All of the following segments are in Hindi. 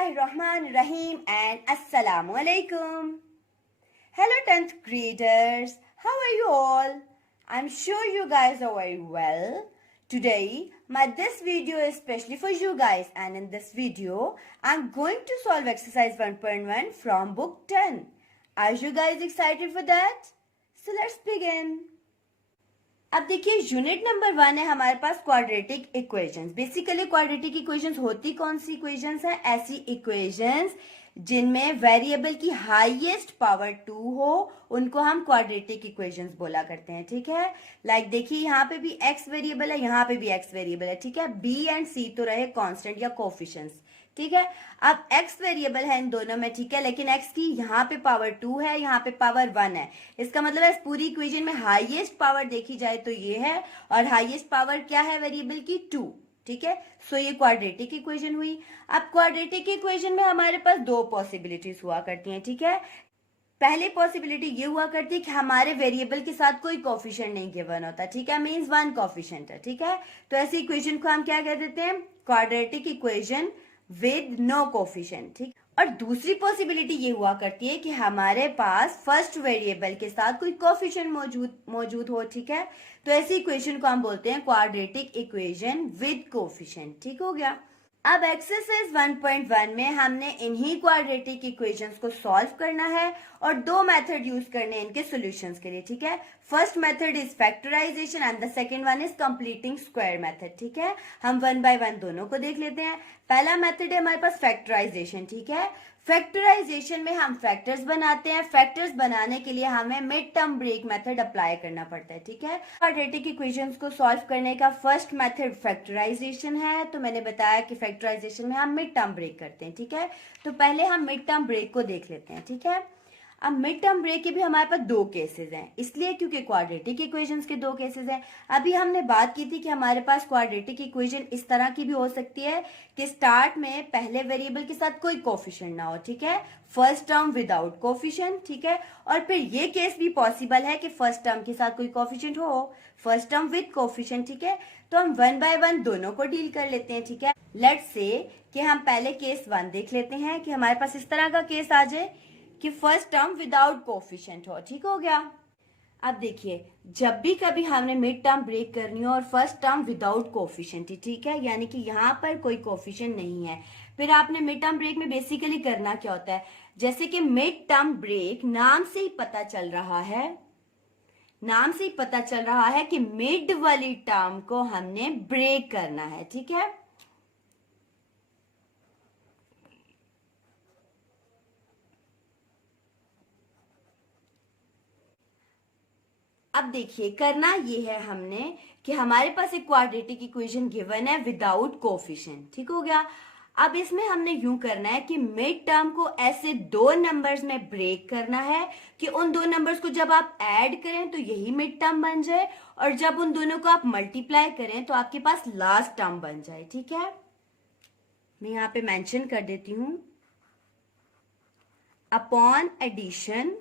Bismillahirrahmanirrahim and Assalamu alaikum. Hello 10th graders, how are you all? I'm sure you guys are very well. Today, this video is specially for you guys, and in this video, I'm going to solve exercise 1.1 from book 10. Are you guys excited for that? So let's begin. अब देखिए यूनिट नंबर 1 है हमारे पास quadratic equations. Basically quadratic equations होती कौन सी इक्वेशंस हैं? ऐसी इक्वेशंस जिनमें वेरिएबल की हाईएस्ट पावर 2 हो, उनको हम क्वाड्रेटिक इक्वेशंस बोला करते हैं। ठीक है, लाइक देखिए यहाँ पे भी x वेरिएबल है, यहाँ पे भी x वेरिएबल है। ठीक है, b एंड c तो रहे कांस्टेंट या कोफिशिएंट्स। ठीक है, अब x वेरिएबल है इन दोनों में। ठीक है, लेकिन x की यहाँ पे पावर 2 है, यहाँ पे पावर 1 है। इसका मतलब है इस पूरी इक्वेशन में हाईएस्ट पावर देखी जाए तो ये है, और हाईएस्ट पावर क्या है वेरिएबल की? 2। ठीक है, सो ये क्वाड्रेटिक इक्वेशन हुई। अब क्वाड्रेटिक इक्वेशन में हमारे पास दो पॉसिबिलिटीज हुआ करती हैं। ठीक है, पहली पॉसिबिलिटी ये हुआ करती है कि हमारे वेरिएबल के साथ कोई कोफिशिएंट नहीं गिवन होता। ठीक है, मींस 1 कोफिशिएंट है। ठीक है, तो ऐसी इक्वेशन को हम क्या कह देते हैं? Quadratic equation with no coefficient. ठीक, और दूसरी पॉसिबिलिटी ये हुआ करती है कि हमारे पास फर्स्ट वेरिएबल के साथ कोई कोफिशिएंट मौजूद हो। ठीक है, तो ऐसी इक्वेशन को हम बोलते हैं क्वाड्रेटिक इक्वेशन विद कोफिशिएंट। ठीक हो गया। अब एक्सरसाइज 1.1 में हमने इन्हीं क्वाड्रेटिक इक्वेशंस को सॉल्व करना है और दो मेथड यूज करने हैं इनके सॉल्यूशंस के लिए। ठीक है, first method is factorisation and the second one is completing square method. ठीक है, हम 1 बाय 1 दोनों को देख लेते हैं। पहला मेथड है हमारे पास फैक्टराइजेशन। ठीक है, फैक्टराइजेशन में हम फैक्टर्स बनाते हैं। फैक्टर्स बनाने के लिए हमें mid term break method apply करना पड़ता है। ठीक है, क्वाड्रेटिक इक्वेशंस को सॉल्व करने का फर्स्ट मेथड फैक्टराइजेशन है, तो मैंने बताया कि फैक्टराइजेशन में हम मिड टर्म ब्रेक करते हैं। ठीक है, तो पहले हम मिड टर्म ब्रेक को देख लेते हैं। ठीक है, अब मिड टर्म ब्रेक के भी हमारे पास दो केसेस हैं, इसलिए क्योंकि क्वाड्रेटिक इक्वेशंस के दो केसेस हैं। अभी हमने बात की थी कि हमारे पास क्वाड्रेटिक इक्वेशन इस तरह की भी हो सकती है कि स्टार्ट में पहले वेरिएबल के साथ कोई कोफिशिएंट ना हो। ठीक है, फर्स्ट टर्म विदाउट कोफिशिएंट। ठीक है, और फिर ये केस भी पॉसिबल है कि फर्स्ट टर्म के साथ कोई कोफिशिएंट हो, फर्स्ट टर्म विद कोफिशिएंट। ठीक है, तो हम 1 बाय 1 दोनों को डील कर लेते हैं। ठीक है, लेट्स से कि हम पहले केस 1 देख लेते हैं कि हमारे पास इस तरह का केस आ जाए कि फर्स्ट टर्म विदाउट कोफिशिएंट हो। ठीक हो गया। अब देखिए, जब भी कभी हमने मिड टर्म ब्रेक करनी हो और फर्स्ट टर्म विदाउट कोफिशिएंट, ठीक है, यानी कि यहाँ पर कोई कोफिशिएंट नहीं है, फिर आपने मिड टर्म ब्रेक में बेसिकली करना क्या होता है? जैसे कि मिड टर्म ब्रेक नाम से ही पता चल रहा है कि मिड वाली टर्म को हमने ब्रेक करना है। ठीक है, अब देखिए करना ये है हमने कि हमारे पास एक क्वाड्रेटिक इक्वेशन गिवन है विदाउट कोफिशिएंट। ठीक हो गया। अब इसमें हमने यूं करना है कि मिड टर्म को ऐसे दो नंबर्स में ब्रेक करना है कि उन दो नंबर्स को जब आप ऐड करें तो यही मिड टर्म बन जाए, और जब उन दोनों को आप मल्टीप्लाई करें तो आपके पास लास्ट टर्म बन जाए। ठीक है, मैं यहां पे मेंशन कर देती हूं, अपॉन एडिशन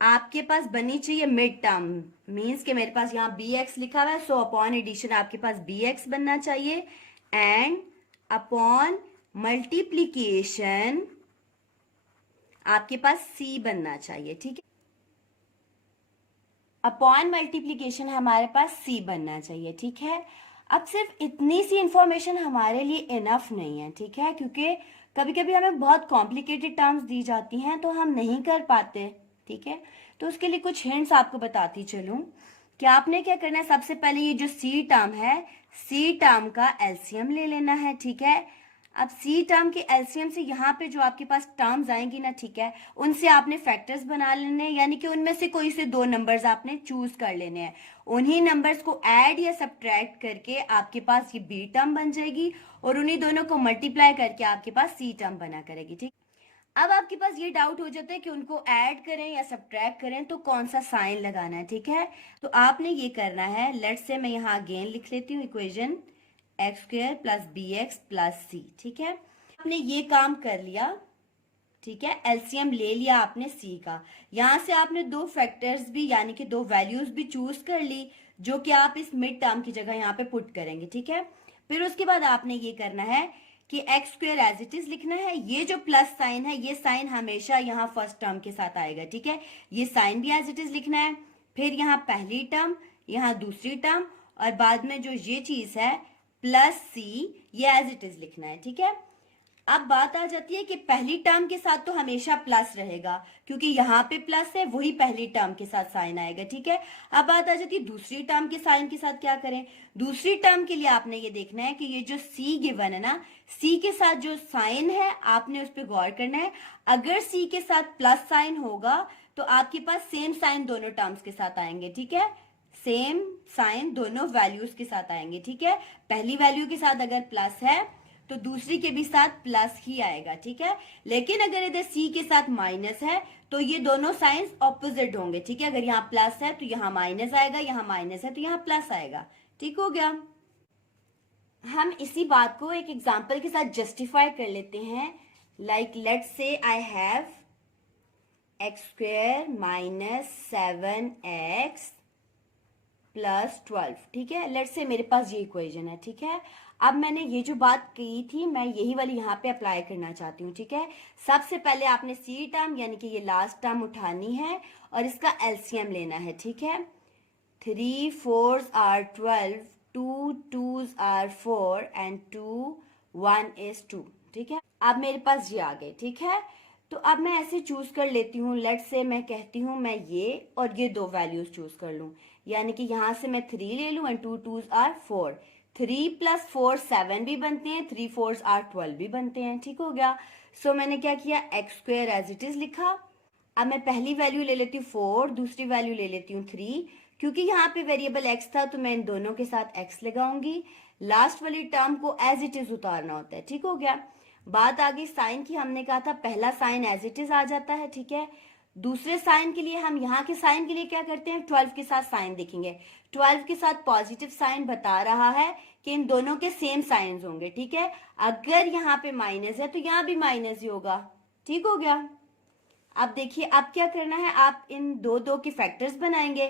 आपके पास बनी चाहिए मिड टर्म, मीन्स कि मेरे पास यहाँ bx लिखा हुआ है, सो अपॉन एडिशन आपके पास bx बनना चाहिए, एंड अपॉन मल्टीप्लीकेशन आपके पास c बनना चाहिए। ठीक है, अपॉन मल्टीप्लीकेशन हमारे पास c बनना चाहिए। ठीक है, अब सिर्फ इतनी सी इंफॉर्मेशन हमारे लिए इनफ नहीं है। ठीक है, क्योंकि कभी कभी हमें बहुत कॉम्प्लिकेटेड टर्म्स दी जाती हैं तो हम नहीं कर पाते। ठीक है, तो उसके लिए कुछ हिंट्स आपको बताती चलूं कि आपने क्या करना है। सबसे पहले ये जो सी टर्म है, सी टर्म का एलसीएम ले लेना है। ठीक है, अब सी टर्म के एलसीएम से यहाँ पे जो आपके पास टर्म्स आएंगी ना, ठीक है, उनसे आपने फैक्टर्स बना लेने हैं, यानी कि उनमें से कोई से दो नंबर्स आपने चूज कर लेने हैं। उन्हीं नंबर्स को ऐड या सब्ट्रैक्ट करके आपके पास ये बी टर्म बन जाएगी, और उन्हीं दोनों को मल्टीप्लाई करके आपके पास सी टर्म बना करेगी। ठीक, अब आपके पास ये डाउट हो जाता है कि उनको ऐड करें या सब्ट्रैक्ट करें तो कौन सा साइन लगाना है। ठीक है, तो आपने ये करना है, लेट्स से मैं यहाँ अगेन लिख लेती हूँ equation x square plus b x plus c. ठीक है, आपने ये काम कर लिया। ठीक है, एलसीएम ले लिया आपने सी का, यहां से आपने दो फैक्टर्स भी यानी कि दो वैल्यूज भी चूज कर ली जो कि आप इस मिड टर्म की जगह यहाँ पे पुट करेंगे। ठीक है, फिर उसके बाद आपने ये करना है कि x square as it is लिखना है। ये जो प्लस साइन है ये साइन हमेशा यहाँ फर्स्ट टर्म के साथ आएगा, ठीक है। ये साइन भी एज इट इज लिखना है, फिर यहाँ पहली टर्म, यहाँ दूसरी टर्म, और बाद में जो ये चीज है प्लस सी, ये एज इट इज लिखना है, ठीक है। अब बात आ जाती है कि पहली टर्म के साथ तो हमेशा प्लस रहेगा, क्योंकि यहाँ पे प्लस है, वही पहली टर्म के साथ साइन आएगा, ठीक है। अब बात आ जाती है दूसरी टर्म के साइन के साथ क्या करें। दूसरी टर्म के लिए आपने ये देखना है कि ये जो सी गिवन है ना, सी के साथ जो साइन है आपने उस पर गौर करना है। अगर सी के साथ प्लस साइन होगा तो आपके पास सेम साइन दोनों टर्म्स के साथ आएंगे, ठीक है। सेम साइन दोनों वैल्यूज के साथ आएंगे, ठीक है। पहली वैल्यू के साथ अगर प्लस है तो दूसरी के भी साथ प्लस ही आएगा, ठीक है। लेकिन अगर इधर सी के साथ माइनस है तो ये दोनों साइंस ऑपोजिट होंगे, ठीक है। अगर यहाँ प्लस है तो यहाँ माइनस आएगा, यहाँ माइनस है तो यहाँ प्लस आएगा, ठीक हो गया। हम इसी बात को एक एग्जांपल के साथ जस्टिफाई कर लेते हैं। Like let's say I have x square minus 7x plus 12, ठीक है। लेट्स से मेरे पास ये इक्वेशन है, ठीक है। अब मैंने ये जो बात की थी मैं यही वाली यहाँ पे अप्लाई करना चाहती हूँ, ठीक है। सबसे पहले आपने सी टर्म यानी कि ये लास्ट टर्म उठानी है और इसका एलसीएम लेना है, ठीक है। 3 4s are 12, 2 2s are 4 and 2 1 is 2, ठीक है। अब मेरे पास ये आ गए, ठीक है। तो अब मैं ऐसे चूज कर लेती हूँ। लेट्स से मैं कहती हूँ मैं ये और ये दो वैल्यूज चूज कर लूँ, यानी कि यहाँ से मैं 3 ले लूँ एंड 2 2s are 4। 3 + 4 7 भी बनते हैं, 3 4s are 12 भी बनते हैं, ठीक हो गया। सो मैंने क्या किया, x square as it is लिखा। अब मैं पहली वैल्यू ले लेती हूँ 4, दूसरी वैल्यू ले लेती हूँ 3। क्योंकि यहाँ पे वेरिएबल x था तो मैं इन दोनों के साथ x लगाऊंगी। लास्ट वाली टर्म को एज इट इज उतारना होता है, ठीक हो गया। बात आ गई साइन की। हमने कहा था पहला साइन एज इट इज आ जाता है, ठीक है। दूसरे साइन के लिए हम यहाँ के साइन के लिए क्या करते हैं, 12 के साथ साइन देखेंगे। 12 के साथ पॉजिटिव साइन बता रहा है कि इन दोनों के सेम साइंस होंगे, ठीक है। अगर यहाँ पे माइनस है तो यहाँ भी माइनस ही होगा, ठीक हो गया। अब देखिए अब क्या करना है, आप इन दो दो के फैक्टर्स बनाएंगे।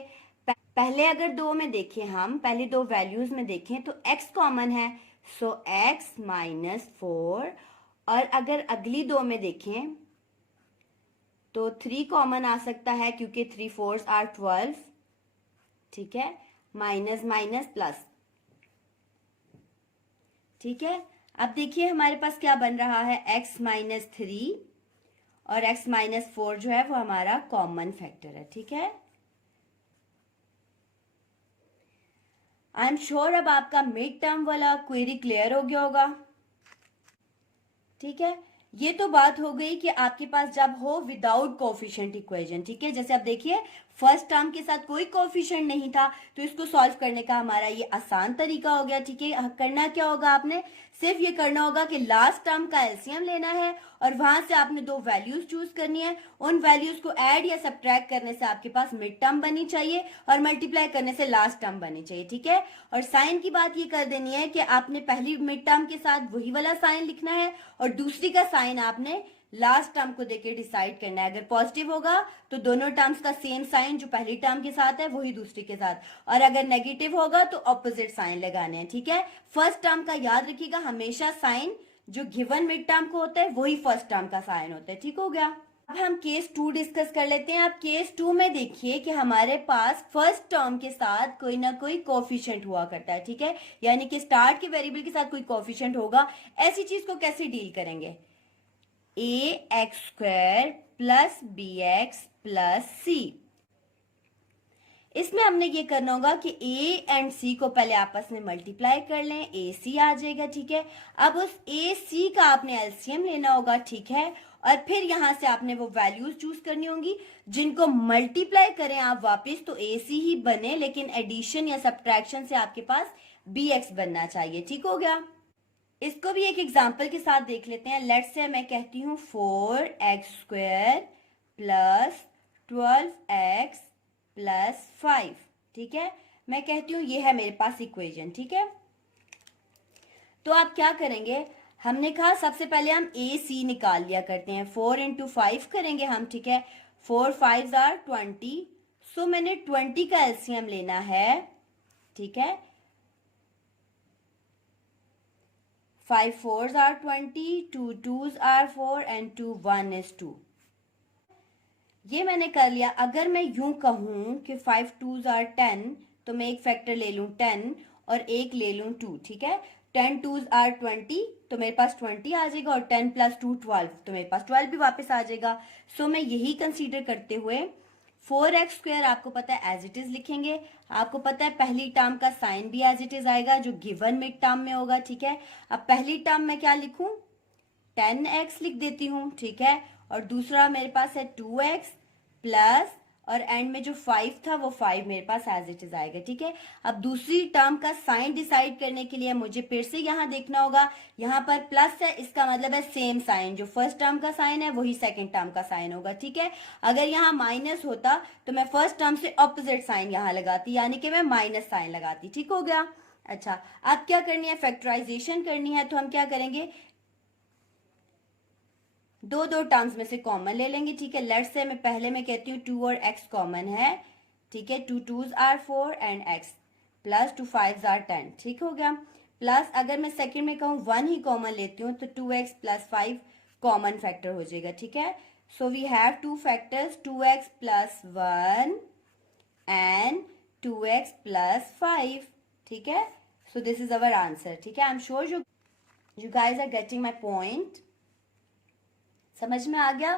पहले अगर दो में देखें, हम पहले दो वैल्यूज में देखें तो x कॉमन है, सो x माइनस 4। और अगर अगली दो में देखें तो 3 कॉमन आ सकता है क्योंकि 3 4s are 12, ठीक है। माइनस माइनस प्लस, ठीक है। अब देखिए हमारे पास क्या बन रहा है, x माइनस 3 और x माइनस 4 जो है वो हमारा कॉमन फैक्टर है, ठीक है। आई एम श्योर अब आपका मिड टर्म वाला क्वेरी क्लियर हो गया होगा, ठीक है। ये तो बात हो गई कि आपके पास जब हो विदाउट कोफिशिएंट इक्वेशन, ठीक है। जैसे अब देखिए फर्स्ट टर्म के साथ कोई कोफिशिएंट नहीं था तो इसको सॉल्व करने का हमारा ये आसान तरीका हो गया, ठीक है। करना क्या होगा, आपने सिर्फ ये करना होगा कि लास्ट टर्म का एलसीएम लेना है और वहां से आपने दो वैल्यूज चूज करनी है। उन वैल्यूज को ऐड या सब्ट्रैक्ट करने से आपके पास मिड टर्म बनी चाहिए और मल्टीप्लाई करने से लास्ट टर्म बनी चाहिए, ठीक है। और साइन की बात ये कर देनी है कि आपने पहली मिड टर्म के साथ वही वाला साइन लिखना है और दूसरी का साइन आपने लास्ट टर्म को देके डिसाइड करना है। अगर पॉजिटिव होगा तो दोनों टर्म्स का सेम साइन जो पहली टर्म के साथ है वही दूसरी के साथ, और अगर नेगेटिव होगा तो ऑपोजिट साइन लगाने हैं, ठीक है। फर्स्ट टर्म का याद रखिएगा, हमेशा साइन जो गिवन मिड टर्म को होता है वही फर्स्ट टर्म का साइन होता है, ठीक हो गया। अब हम केस 2 डिस्कस कर लेते हैं। अब केस 2 में देखिए कि हमारे पास फर्स्ट टर्म के साथ कोई ना कोई कोफिशिएंट हुआ करता है, ठीक है। यानी कि स्टार्ट के वेरिएबल के साथ कोई कोफिशिएंट होगा। ऐसी चीज को कैसे डील करेंगे, ax square plus bx plus c। इसमें हमने ये करना होगा कि a एंड c को पहले आपस में मल्टीप्लाई कर लें, ac आ जाएगा, ठीक है। अब उस ac का आपने एलसीएम लेना होगा, ठीक है। और फिर यहां से आपने वो वैल्यूज चूज करनी होंगी जिनको मल्टीप्लाई करें आप वापस तो ac ही बने, लेकिन एडिशन या सब्ट्रैक्शन से आपके पास bx बनना चाहिए, ठीक हो गया। इसको भी एक एग्जाम्पल के साथ देख लेते हैं। लेट्स से मैं कहती हूँ 4x square plus 12x plus 5, ठीक है। मैं कहती हूँ ये है मेरे पास इक्वेशन, ठीक है। तो आप क्या करेंगे, हमने कहा सबसे पहले हम ए सी निकाल लिया करते हैं। 4 × 5 करेंगे हम, ठीक है। 4 5s are 20, सो मैंने 20 का एलसीएम लेना है, ठीक है। 5 4s are 20, 2 2s are 4 and 2 1 is 2. ये मैंने कर लिया. अगर मैं यूं कहूं कि 5 2s are 10, तो मैं एक फैक्टर ले लूं 10 और एक ले लूं 2. ठीक है, 10 2s are 20, तो मेरे पास 20 आ जाएगा, और 10 प्लस 2 12, तो मेरे पास 12 भी वापस आ जाएगा. सो मैं यही कंसीडर करते हुए 4x स्क्वायर आपको पता है एज इट इज लिखेंगे. आपको पता है पहली टर्म का साइन भी एज इट इज आएगा जो गिवन मिड टर्म में होगा. ठीक है, अब पहली टर्म में क्या लिखूं, 10x लिख देती हूँ. ठीक है, और दूसरा मेरे पास है 2x प्लस, और एंड में जो 5 था वो 5 मेरे पास एज इट इज आएगा. ठीक है, अब दूसरी टर्म का साइन डिसाइड करने के लिए मुझे फिर से यहाँ देखना होगा. यहाँ पर प्लस है, इसका मतलब है सेम साइन, जो फर्स्ट टर्म का साइन है वही सेकंड टर्म का साइन होगा. ठीक है, अगर यहाँ माइनस होता तो मैं फर्स्ट टर्म से ऑपोजिट साइन यहाँ लगाती, यानी कि मैं माइनस साइन लगाती. ठीक हो गया. अच्छा, अब क्या करनी है, फैक्टराइजेशन करनी है. तो हम क्या करेंगे, दो दो टर्म्स में से कॉमन ले लेंगे. ठीक है, लेट्स से मैं पहले में कहती हूँ 2 और x कॉमन है. ठीक है, 2 2s are 4 and x plus 2 5s are 10. ठीक हो गया. प्लस अगर मैं सेकंड में कहूँ 1 ही कॉमन लेती हूँ तो 2x प्लस 5 कॉमन फैक्टर हो जाएगा. ठीक है, so we have two factors 2x plus 1 and 2x plus 5. ठीक है, so this is our answer. ठीक है, I am sure you guys are getting my point. समझ में आ गया.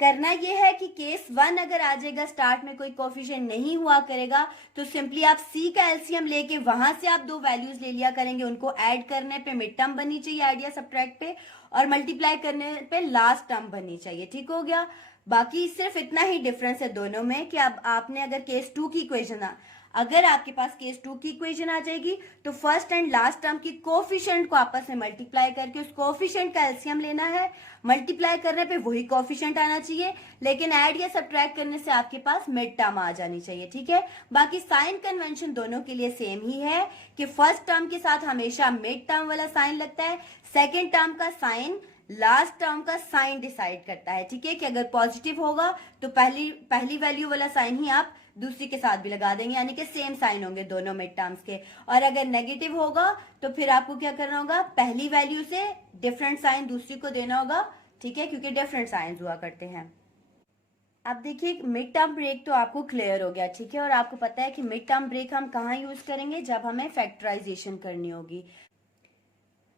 करना ये है कि केस 1 अगर आ जाएगा, स्टार्ट में कोई कोफिशिएंट नहीं हुआ करेगा, तो सिंपली आप c का एलसीएम लेके वहां से आप दो वैल्यूज ले लिया करेंगे. उनको ऐड करने पे मिड टर्म बननी चाहिए आइडिया सब्ट्रैक्ट पे, और मल्टीप्लाई करने पे लास्ट टर्म बननी चाहिए. ठीक हो गया. बाकी सिर्फ इतना ही डिफरेंस है दोनों में कि अब आपने अगर केस 2 की इक्वेशन अगर आपके पास केस 2 की इक्वेशन आ जाएगी तो फर्स्ट एंड लास्ट टर्म की कोफिशिएंट को आपस में मल्टीप्लाई करके उस कोफिशिएंट का एलसीएम लेना है. मल्टीप्लाई करने पे वही कोफिशिएंट आना चाहिए, लेकिन ऐड या सब्ट्रैक्ट करने से आपके पास मिड टर्म आ जानी चाहिए. ठीक है, बाकी साइन कन्वेंशन दोनों के लिए सेम ही है कि फर्स्ट टर्म के साथ हमेशा मिड टर्म वाला साइन लगता है. सेकेंड टर्म का साइन लास्ट टर्म का साइन डिसाइड करता है. ठीक है, कि अगर पॉजिटिव होगा तो पहली वैल्यू वाला साइन ही आप दूसरी के साथ भी लगा देंगे, यानी कि सेम साइन होंगे दोनों मिड टर्म्स के. और अगर नेगेटिव होगा तो फिर आपको क्या करना होगा, पहली वैल्यू से डिफरेंट साइन दूसरी को देना होगा. ठीक है, क्योंकि डिफरेंट साइन हुआ करते हैं. अब देखिए मिड टर्म ब्रेक तो आपको क्लियर हो गया. ठीक है, और आपको पता है कि मिड टर्म ब्रेक हम कहाँ यूज करेंगे, जब हमें फैक्टराइजेशन करनी होगी.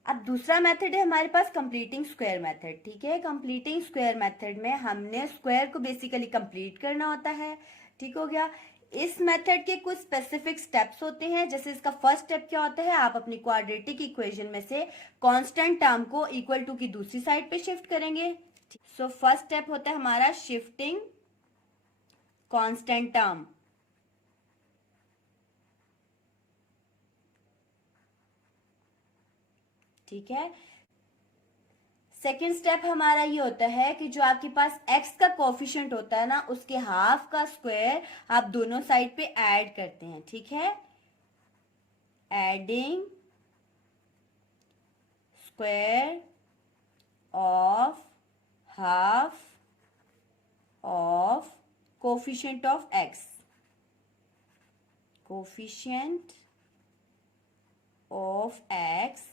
अब दूसरा मेथड है हमारे पास कंप्लीटिंग स्क्वायर मेथड. ठीक है, कंप्लीटिंग स्क्वायर मेथड में हमने स्क्वायर को बेसिकली कंप्लीट करना होता है. ठीक हो गया. इस मेथड के कुछ स्पेसिफिक स्टेप्स होते हैं. जैसे इसका फर्स्ट स्टेप क्या होता है, आप अपनी क्वाड्रेटिक इक्वेशन में से कांस्टेंट टर्म को इक्वल टू की दूसरी साइड पे शिफ्ट करेंगे. सो फर्स्ट स्टेप होता है हमारा शिफ्टिंग कांस्टेंट टर्म. ठीक है, सेकेंड स्टेप हमारा ये होता है कि जो आपके पास x का कोफिशिएंट होता है ना, उसके हाफ का स्क्वायर आप दोनों साइड पे ऐड करते हैं. ठीक है, adding square of half of coefficient of x, coefficient of x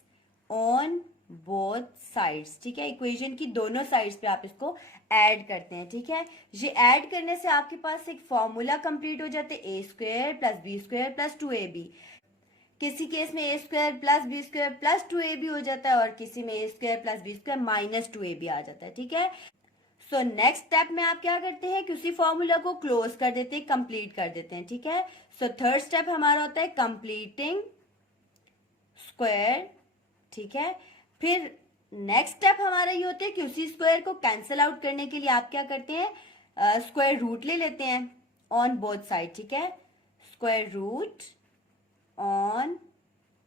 on both sides. ठीक है, इक्वेशन की दोनों साइड्स पे आप इसको ऐड करते हैं. ठीक है, ये ऐड करने से आपके पास एक फॉर्मूला कंप्लीट हो जाते हैं, a square plus b square plus 2ab. किसी केस में a square plus b square plus 2ab हो जाता है, और किसी में a square plus b square minus 2ab आ जाता है. ठीक है, सो नेक्स्ट स्टेप में आप क्या करते हैं कि उसी फॉर्मूला को क्लोज कर देते हैं, कंप्लीट कर देते हैं. ठीक है, सो थर्ड स्टेप हमारा होता है कंप्लीटिंग स्क्वायर. ठीक है, फिर नेक्स्ट स्टेप हमारा ये होता है कि उसी स्क्वायर को कैंसिल आउट करने के लिए आप क्या करते हैं, स्क्वायर रूट ले लेते हैं ऑन बोथ साइड. ठीक है, square root on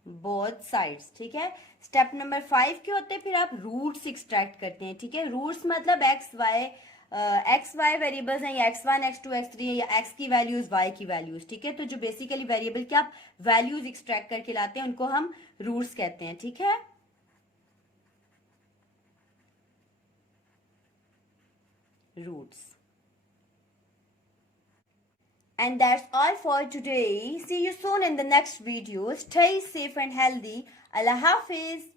both sides. ठीक है, स्टेप नंबर 5 क्या होते हैं, फिर आप रूट्स एक्सट्रैक्ट करते हैं. ठीक है, रूट्स मतलब एक्स वाई वेरिएबल्स हैं, या x1 x2 x3 या x की वैल्यूज y की वैल्यूज. ठीक है, तो जो बेसिकली वेरिएबल के आप वैल्यूज एक्सट्रैक्ट करके लाते हैं उनको हम रूट्स कहते हैं. ठीक है, roots. And that's all for today. See you soon in the next video. Stay safe and healthy. Allah Hafiz.